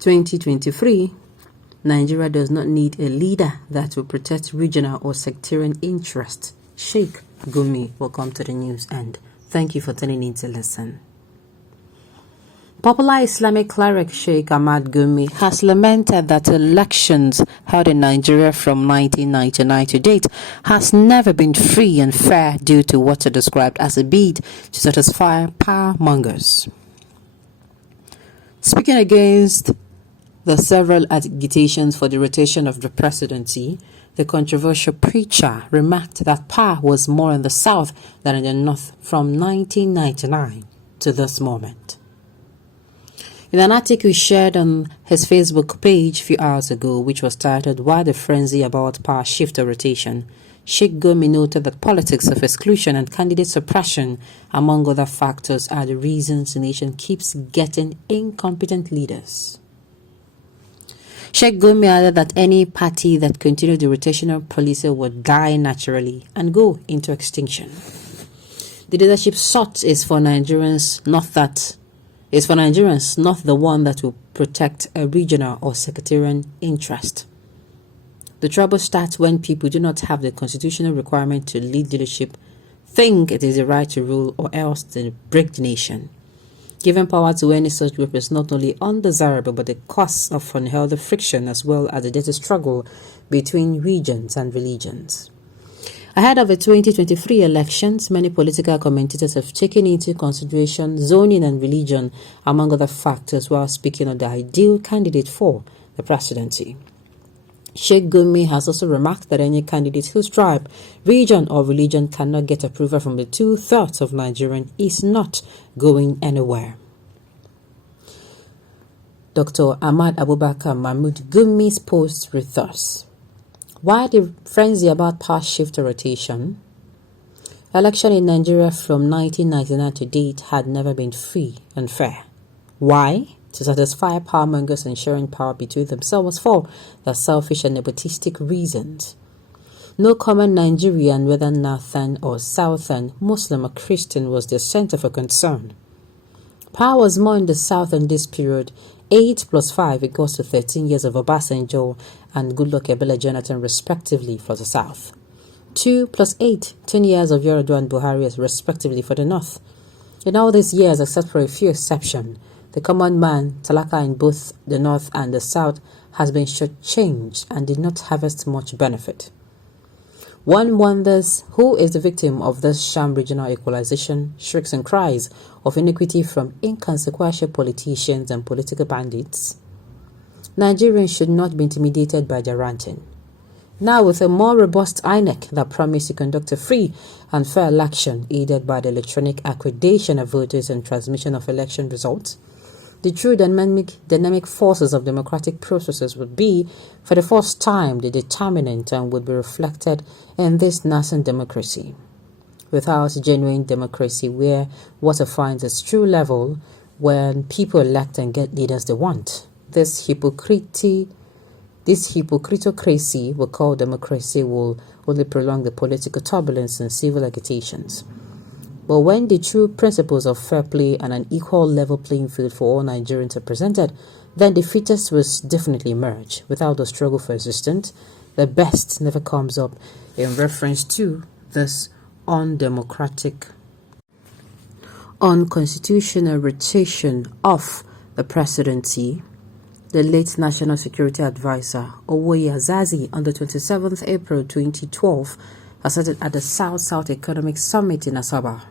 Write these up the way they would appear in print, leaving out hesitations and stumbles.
2023, Nigeria does not need a leader that will protect regional or sectarian interests. Sheikh Gumi, welcome to the news and thank you for tuning in to listen. Popular Islamic cleric Sheikh Ahmad Gumi has lamented that elections held in Nigeria from 1999 to date has never been free and fair due to what he described as a bid to satisfy power mongers. Speaking against the several agitations for the rotation of the presidency, the controversial preacher remarked that power was more in the south than in the north from 1999 to this moment. In an article shared on his Facebook page a few hours ago, which was titled "Why the Frenzy About Power Shift or Rotation," Sheikh Gumi noted that politics of exclusion and candidate suppression, among other factors, are the reasons the nation keeps getting incompetent leaders. Sheikh Gumi added that any party that continued the rotational policy would die naturally and go into extinction. The leadership sought is for Nigerians, not the one that will protect a regional or sectarian interest. The trouble starts when people do not have the constitutional requirement to lead leadership, think it is the right to rule, or else they break the nation. Giving power to any such group is not only undesirable but the cause of unhealthy friction as well as a dirty struggle between regions and religions. Ahead of the 2023 elections, many political commentators have taken into consideration zoning and religion, among other factors, while speaking of the ideal candidate for the presidency. Sheikh Gumi has also remarked that any candidate whose tribe, region, or religion cannot get approval from the 2/3 of Nigerians is not going anywhere. Dr. Ahmad Abubakar Mahmood Gumi's post read thus: Why the frenzy about power shift or rotation? Election in Nigeria from 1999 to date had never been free and fair. Why? To satisfy power mongers and sharing power between themselves for their selfish and nepotistic reasons. No common Nigerian, whether northern or southern, Muslim or Christian, was their center for concern. Power was more in the south in this period. 8 plus 5 equals to 13 years of Obasanjo and Goodluck Ebele Jonathan respectively for the south. 2 plus 8, 10 years of Yar'Adua and Buhari respectively for the north. In all these years, except for a few exceptions, the common man, Talaka in both the north and the south, has been shortchanged and did not harvest much benefit. One wonders who is the victim of this sham regional equalization, shrieks and cries of iniquity from inconsequential politicians and political bandits. Nigerians should not be intimidated by their ranting. Now, with a more robust INEC that promised to conduct a free and fair election aided by the electronic accreditation of voters and transmission of election results, the true dynamic forces of democratic processes would be, for the first time, the determinant and would be reflected in this nascent democracy. Without genuine democracy, where water finds its true level when people elect and get leaders they want, this hypocrisy we call democracy will only prolong the political turbulence and civil agitations. But when the true principles of fair play and an equal level playing field for all Nigerians are presented, then the fittest will definitely emerge. Without the struggle for existence, the best never comes up, in reference to this undemocratic, unconstitutional rotation of the presidency. The late National Security Advisor, Owoye Azazi, on the 27th April 2012, asserted at the South-South Economic Summit in Asaba.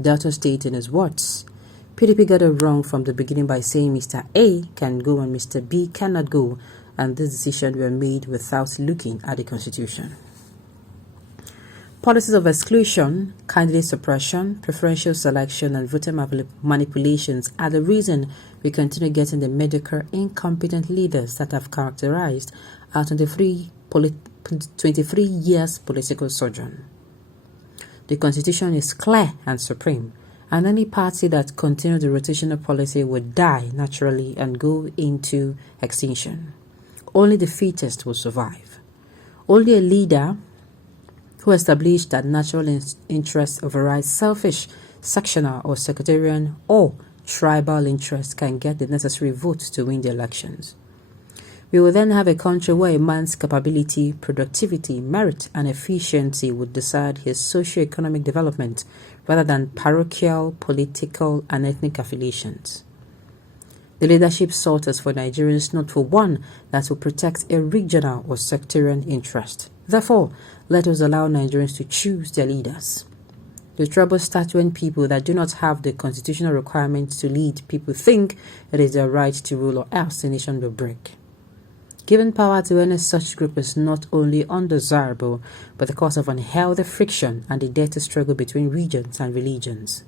Delta State, in his words, PDP got it wrong from the beginning by saying Mr. A can go and Mr. B cannot go, and this decision were made without looking at the Constitution. Policies of exclusion, candidate suppression, preferential selection, and voter manipulations are the reason we continue getting the mediocre, incompetent leaders that have characterized our 23 years political sojourn. The Constitution is clear and supreme, and any party that continues the rotational policy would die naturally and go into extinction. Only the fittest will survive. Only a leader who established that natural interests override selfish, sectional, or sectarian, or tribal interests can get the necessary votes to win the elections. We will then have a country where a man's capability, productivity, merit, and efficiency would decide his socio-economic development rather than parochial, political, and ethnic affiliations. The leadership sought is for Nigerians, not for one that will protect a regional or sectarian interest. Therefore, let us allow Nigerians to choose their leaders. The trouble starts when people that do not have the constitutional requirements to lead people think it is their right to rule, or else the nation will break. Giving power to any such group is not only undesirable, but the cause of unhealthy friction and the dirty struggle between regions and religions.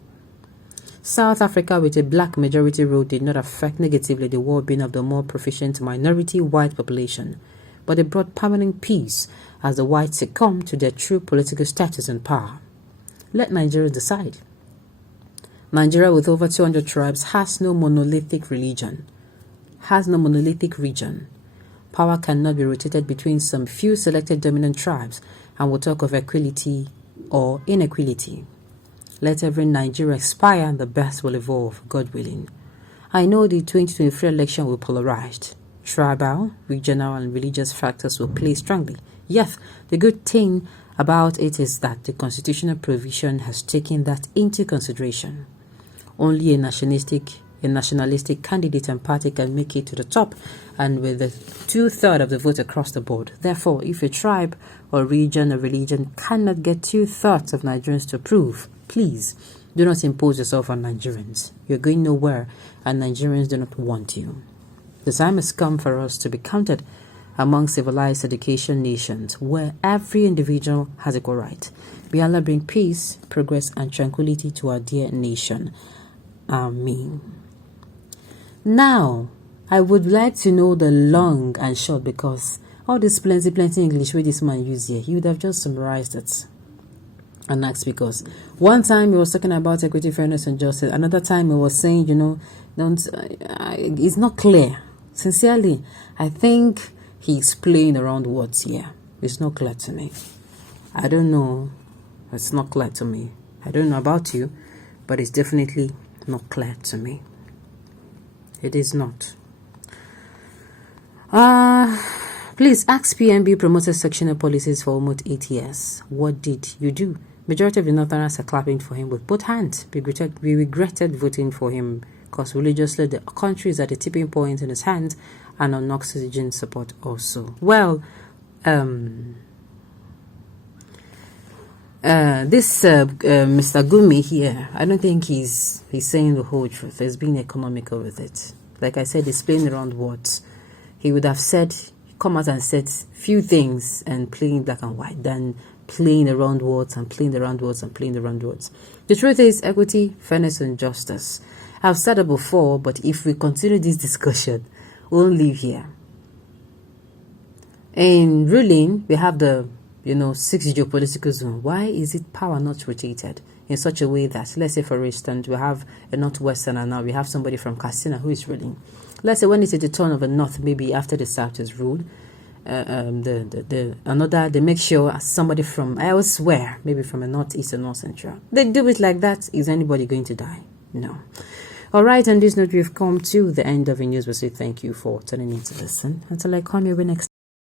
South Africa, with a black majority rule, did not affect negatively the well-being of the more proficient minority white population, but it brought permanent peace as the whites succumbed to their true political status and power. Let Nigeria decide. Nigeria, with over 200 tribes, has no monolithic region. Power cannot be rotated between some few selected dominant tribes, and we'll talk of equality or inequality. Let every Nigeria aspire and the best will evolve, God willing. I know the 2023 election will polarize. Tribal, regional, and religious factors will play strongly. Yet, the good thing about it is that the constitutional provision has taken that into consideration. Only a nationalistic candidate and party can make it to the top, and with the 2/3 of the vote across the board. Therefore, if a tribe or region or religion cannot get 2/3 of Nigerians to approve, please do not impose yourself on Nigerians. You're going nowhere, and Nigerians do not want you. The time has come for us to be counted among civilized education nations where every individual has equal right. May Allah bring peace, progress, and tranquility to our dear nation. Amen. Now, I would like to know the long and short, because all this plenty English where this man use here, he would have just summarized it. And that's because one time he was talking about equity, fairness, and justice. Another time he was saying, it's not clear. Sincerely, I think he's playing around words here. It's not clear to me. I don't know. It's not clear to me. I don't know about you, but it's definitely not clear to me. It is not. Please ask PNB promoted sectional policies for almost 8 years. What did you do? Majority of the Northerners are clapping for him with both hands. We regretted voting for him because religiously the country is at a tipping point in his hands and on oxygen support also. Well, Mr. Gumi here, I don't think he's saying the whole truth. He's being economical with it. Like I said, he's playing around words. He would have come out and said few things and playing black and white than playing around words and playing around words and playing around words. The truth is equity, fairness, and justice. I've said it before, but if we continue this discussion, we'll leave here. In ruling, we have the 6 geopolitical zone. Why is it power not rotated in such a way that, let's say for instance, we have a northwesterner now, we have somebody from Katsina who is ruling. Let's say when it's at the turn of the north, maybe after the south is ruled, they make sure somebody from elsewhere, maybe from the northeast or north central, they do it like that. Is anybody going to die? No. All right, on this note, we've come to the end of the news. We say thank you for tuning in to listen. Until I come here next